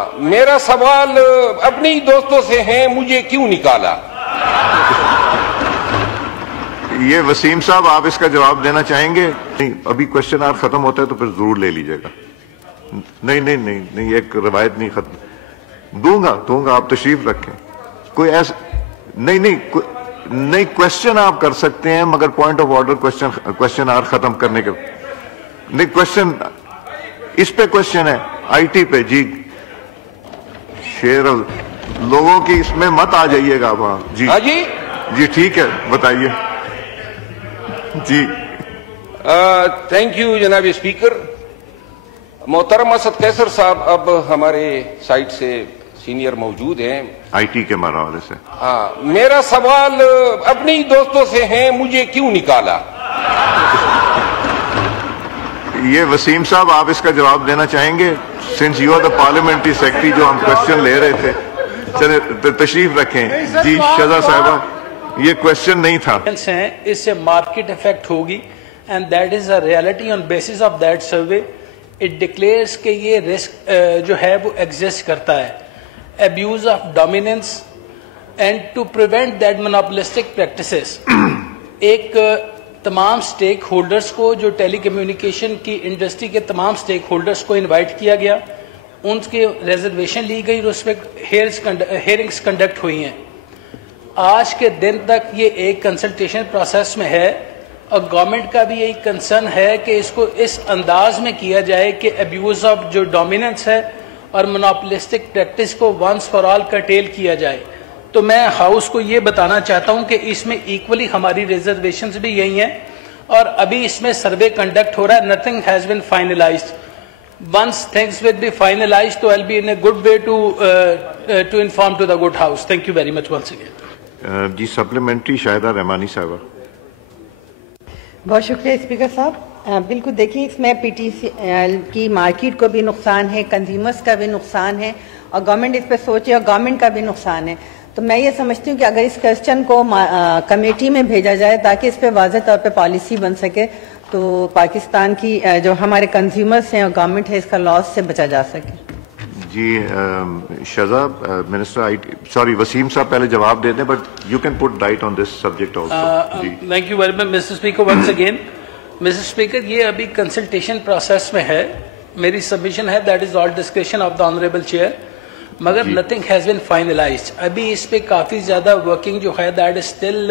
میرا سوال اپنی دوستوں سے ہے، مجھے کیوں نکالا؟ یہ وسیم صاحب آپ اس کا جواب دینا چاہیں گے؟ نہیں، ابھی کوشچن آور ختم ہوتا ہے تو پھر ضرور لے لیجئے گا۔ نہیں، ایک روایت نہیں ختم دوں گا، آپ تشریف رکھیں۔ کوئی ایسا نہیں، کوشچن آپ کر سکتے ہیں مگر پوائنٹ آف آرڈر کوشچن آور ختم کرنے کے نہیں، کوشچن اس پہ کوشچن ہے آئی ٹی پہ۔ جی شیر لوگوں کی اس میں مت آ جائیے گا وہاں۔ جی ٹھیک ہے، بتائیے۔ جی تھینک یو جناب اسپیکر۔ محترم اسد قیصر صاحب اب ہمارے سائٹ سے سینئر موجود ہیں آئی ٹی کے حوالے سے۔ میرا سوال اپنی دوستوں سے ہے، مجھے کیوں نکالا؟ یہ وسیم صاحب آپ اس کا جواب دینا چاہیں گے؟ Since you are the parliamentary secretary, جو ہم کوشچن لے رہے تھے، چلے تشریف رکھیں۔ جی شہزاد صاحبہ، یہ کوشچن نہیں تھا۔ اس سے مارکیٹ افیکٹ ہوگی and that is a reality. On basis of that survey it declares کہ یہ رسک جو ہے وہ ایگزسٹ کرتا ہے، abuse of dominance and to prevent that monopolistic practices. ایک تمام سٹیک ہولڈرز کو، جو ٹیلی کمیونیکیشن کی انڈسٹری کے تمام سٹیک ہولڈرز کو انوائٹ کیا گیا، ان کی ریزرویشن لی گئی اور اس پہ ہیئرنگز کنڈکٹ ہوئی ہیں۔ آج کے دن تک یہ ایک کنسلٹیشن پروسیس میں ہے اور گورنمنٹ کا بھی ایک کنسرن ہے کہ اس کو اس انداز میں کیا جائے کہ ابیوز آف جو ڈومیننس ہے اور مونوپولسٹک پریکٹس کو ونس فار آل کرٹیل کیا جائے۔ تو میں ہاؤس کو یہ بتانا چاہتا ہوں کہ اس میں ایکولی ہماری ریزرویشنز بھی یہی ہیں اور ابھی اس میں سروے کنڈکٹ ہو رہا ہے۔ Nothing has been finalised. Once things will be finalised تو I'll be in a good way to inform to the good house. Thank you very much once again. G supplementary Shahida رحمانی صاحبہ۔ بہت شکریہ speaker صاحب۔ بالکل دیکھیں، اس میں پی ٹی سی ایل کی market کو بھی نقصان ہے، کنزیومرز کا بھی نقصان ہے اور گورنمنٹ اس پہ سوچے اور گورنمنٹ کا بھی نقصان ہے۔ تو میں یہ سمجھتی ہوں کہ اگر اس کوسچن کو کمیٹی میں بھیجا جائے تاکہ اس پہ واضح طور پہ پالیسی بن سکے تو پاکستان کی جو ہمارے کنزیومرز ہیں اور گورنمنٹ ہے، اس کا لاس سے بچا جا سکے۔ جی Shahzad minister I T, sorry Waseem sahib پہلے جواب دے دیں، but you can put right on this subject also. Thank you very much mister speaker once again. Mister speaker, یہ ابھی کنسلٹیشن پروسیس میں ہے۔ میری سبمیشن ہے that is all discussion of the honourable chair, مگر نتھنگ ہیز بین فائنلائزڈ۔ ابھی اس پہ کافی زیادہ ورکنگ جو ہے دیٹ از اسٹل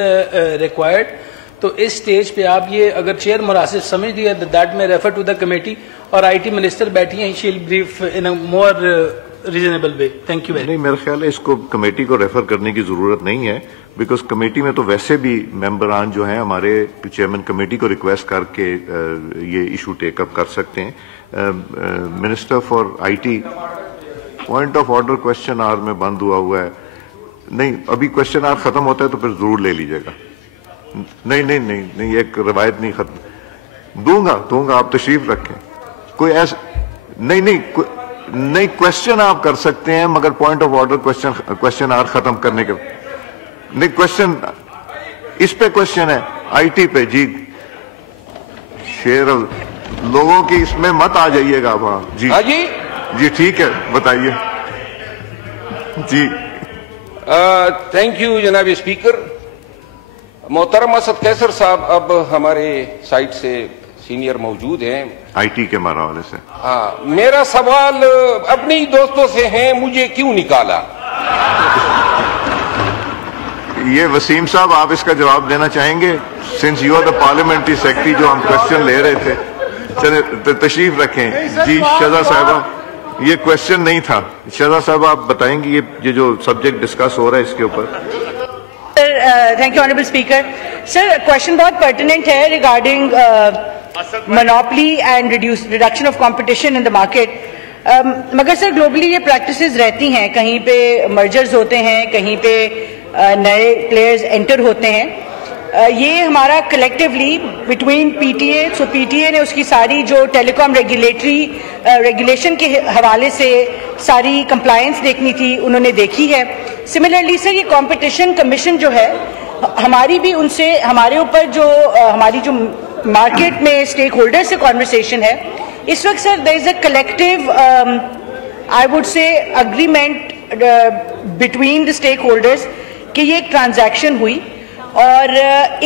ریکوائرڈ۔ تو اس سٹیج پہ آپ یہ اگر چیئر مناسب سمجھ دیا دیٹ میں ریفر ٹو دا کمیٹی، اور آئی ٹی منسٹر بیٹھی ہیں، she will brief in a more reasonable way. Thank you very much. نہیں، میرا خیال ہے اس کو کمیٹی کو ریفر کرنے کی ضرورت نہیں ہے، بیکاز کمیٹی میں تو ویسے بھی ممبران جو ہیں ہمارے چیئرمین کمیٹی کو ریکویسٹ کر کے یہ ایشو ٹیک اپ کر سکتے ہیں۔ Minister for I T, point of order question hour میں بند ہوا ہے۔ نہیں، ابھی کوشچن آور ختم ہوتا ہے تو پھر ضرور لے لیجئے گا۔ نہیں، ایک روایت نہیں ختم دوں گا، آپ تشریف رکھیں۔ کوئی ایسا نہیں، کوشچن آپ کر سکتے ہیں مگر پوائنٹ آف آرڈر کوشچن آور ختم کرنے کے نہیں، کوشچن اس پہ کوشچن ہے آئی ٹی پہ۔ جی شیر لوگوں کی اس میں مت آ جائیے گا وہاں۔ جی ٹھیک ہے، بتائیے۔ جی تھینک یو جناب اسپیکر۔ محترم اسد قیصر صاحب اب ہمارے سائٹ سے سینئر موجود ہیں آئی ٹی کے حوالے سے۔ میرا سوال اپنی دوستوں سے ہے، مجھے کیوں نکالا؟ یہ وسیم صاحب آپ اس کا جواب دینا چاہیں گے؟ Since you are the parliamentary secretary, جو ہم کوشچن لے رہے تھے، چلے تشریف رکھیں۔ جی شہزاد صاحبہ، یہ کوشچن نہیں تھا۔ شہزاد صاحب آپ بتائیں گے یہ جو سبجیکٹ ڈسکس ہو رہا ہے اس کے اوپر۔ Thank you honourable speaker. Sir question بہت پرٹیننٹ ہے regarding monopoly and reduction of competition in the market. مگر سر گلوبلی یہ پریکٹسز رہتی ہیں، کہیں پہ مرجرز ہوتے ہیں، کہیں پہ نئے پلیئرز انٹر ہوتے ہیں۔ یہ ہمارا collectively between P T A, so P T A نے اس کی ساری جو ٹیلی کام ریگولیشن کے حوالے سے ساری کمپلائنس دیکھنی تھی، انہوں نے دیکھی ہے۔ سملرلی سر یہ کمپٹیشن کمیشن جو ہے، ہماری بھی ان سے ہمارے اوپر جو ہماری جو مارکیٹ میں اسٹیک ہولڈر سے کانورسیشن ہے اس وقت sir there is a collective I would say agreement between the stakeholders کہ یہ ایک ٹرانزیکشن ہوئی اور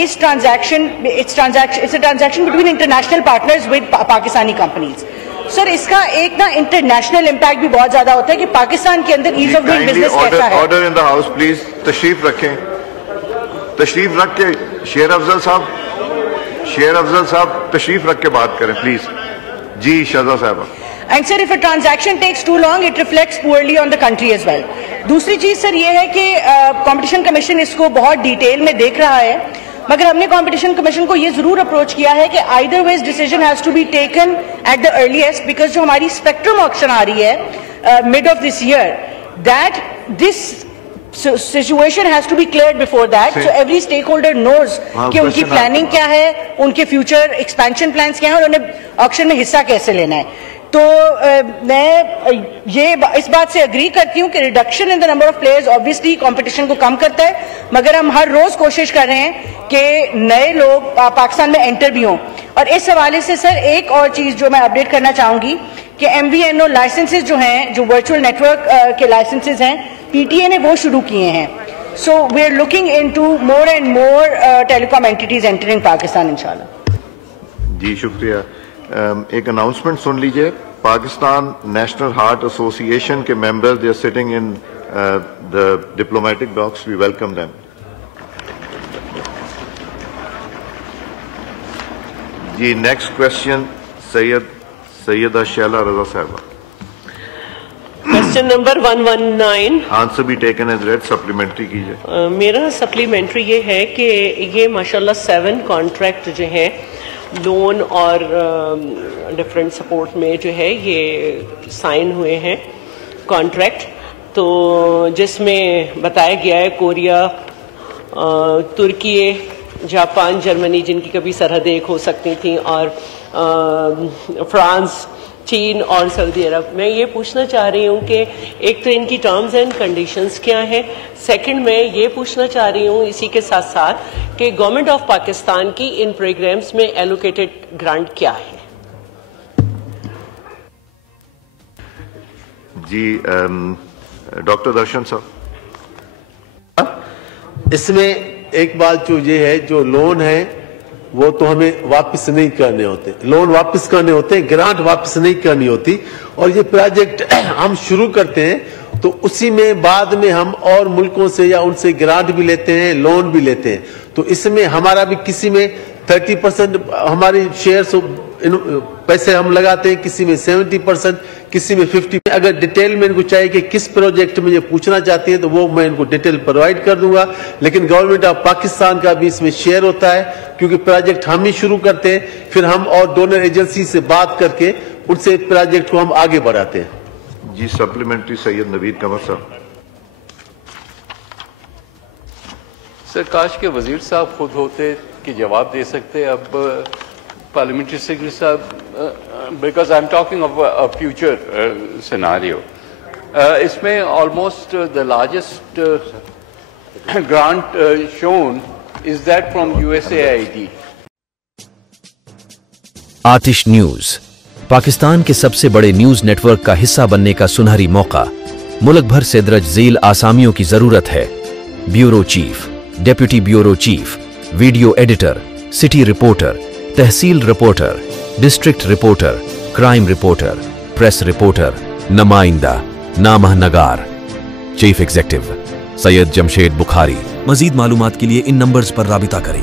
اس transaction it's a transaction between international partners with Pakistani companies. Sir اس کا ایک نا انٹرنیشنل امپیکٹ بھی بہت زیادہ ہوتا ہے کہ پاکستان کے اندر ایز آف ڈوئنگ بزنس کیسا ہے. Order in the house please. تشریف رکھیں, تشریف رکھ کے شیر افضل صاحب تشریف رکھ کے بات کریں پلیز. جی شہزاد صاحبہ. And sir, if a transaction takes too long, it reflects poorly on the country as well. دوسری چیز سر یہ ہے کہ کمپٹیشن کمیشن اس کو بہت ڈیٹیل میں دیکھ رہا ہے, مگر ہم نے کمپٹیشن کمیشن کو یہ ضرور اپروچ کیا ہے کہ either ways decision has to be taken at the earliest, because جو ہماری اسپیکٹرم آکشن آ رہی ہے mid of this year, that this situation has to be cleared before that, so every stakeholder knows کہ ان کی planning کیا ہے, ان کے future expansion plans کیا ہیں اور انہیں آکشن میں حصہ کیسے لینا ہے. تو میں یہ اس بات سے اگری کرتی ہوں کہ reduction in the number of players obviously competition کو کم کرتا ہے, مگر ہم ہر روز کوشش کر رہے ہیں کہ نئے لوگ پاکستان میں انٹر بھی ہوں. اور اس حوالے سے سر ایک اور چیز جو میں اپڈیٹ کرنا چاہوں گی کہ MVNO لائسنسز جو ہیں, جو ورچوئل نیٹ ورک کے لائسنسز ہیں, PTA نے وہ شروع کیے ہیں. So we are looking into more and more telecom entities entering Pakistan انشاءاللہ. جی شکریہ. ایک اناؤنسمنٹ سن لیجئے. Pakistan national heart association کے member they are sitting in the diplomatic box. We welcome them. جی next question Syeda Sheila Raza sahiba. Question number 119. Answer بھی taken as read. Supplementary کیجئے. میرا سپلیمنٹری یہ ہے کہ یہ ماشاءاللہ 7 کانٹریکٹ جو ہیں لون اور ڈفرینٹ سپورٹ میں جو ہے یہ سائن ہوئے ہیں کانٹریکٹ, تو جس میں بتایا گیا ہے کوریا, ترکی, جاپان, جرمنی جن کی کبھی سرحدیں ایک ہو سکتی تھیں, اور فرانس, چین اور سعودی عرب. میں یہ پوچھنا چاہ رہی ہوں کہ ایک تو ان کی ٹرمز اینڈ کنڈیشنز کیا ہیں, سیکنڈ میں یہ پوچھنا چاہ رہی ہوں اسی کے ساتھ ساتھ کہ گورنمنٹ آف پاکستان کی ان پروگرامز میں ایلوکیٹڈ گرانٹ کیا ہے. جی ڈاکٹر درشن صاحب. اس میں ایک بات جو یہ ہے, جو لون ہے وہ تو ہمیں واپس نہیں کرنے ہوتے, لون واپس کرنے ہوتے ہیں, گرانٹ واپس نہیں کرنی ہوتی. اور یہ پروجیکٹ ہم شروع کرتے ہیں تو اسی میں بعد میں ہم اور ملکوں سے یا ان سے گرانٹ بھی لیتے ہیں, لون بھی لیتے ہیں. تو اس میں ہمارا بھی کسی میں 30% ہماری شیئر پیسے ہم لگاتے ہیں, کسی میں 70%, کسی میں 50%. اگر ڈیٹیل میں ان کو چاہیے کہ کس پروجیکٹ میں یہ پوچھنا چاہتے ہیں تو وہ میں ان کو ڈیٹیل پرووائڈ کر دوں گا. لیکن گورنمنٹ آف پاکستان کا بھی اس میں شیئر ہوتا ہے, کیونکہ پروجیکٹ ہم ہی شروع کرتے ہیں, پھر ہم اور ڈونر ایجنسی سے بات کر کے ان سے پروجیکٹ کو ہم آگے بڑھاتے ہیں. جی سپلیمنٹری سید نوید قمر صاحب. سر کاش کے وزیر صاحب خود ہوتے کہ جواب دے سکتے. اب parliamentary secretary sahib, because I am talking of a future scenario, اس میں almost the largest grant shown is that from USAID. Aatish news Pakistan کے سب سے بڑے نیوز نیٹ ورک کا حصہ بننے کا سنہری موقع. ملک بھر سے درج ذیل آسامیوں کی ضرورت ہے. Bureau chief, deputy bureau chief, video editor, city reporter, tehsil reporter, district reporter, crime reporter, press reporter, نمائندہ, نامہ نگار. Chief executive Syed Jamshed Bukhari. مزید معلومات کے لیے ان نمبرز پر رابطہ کریں.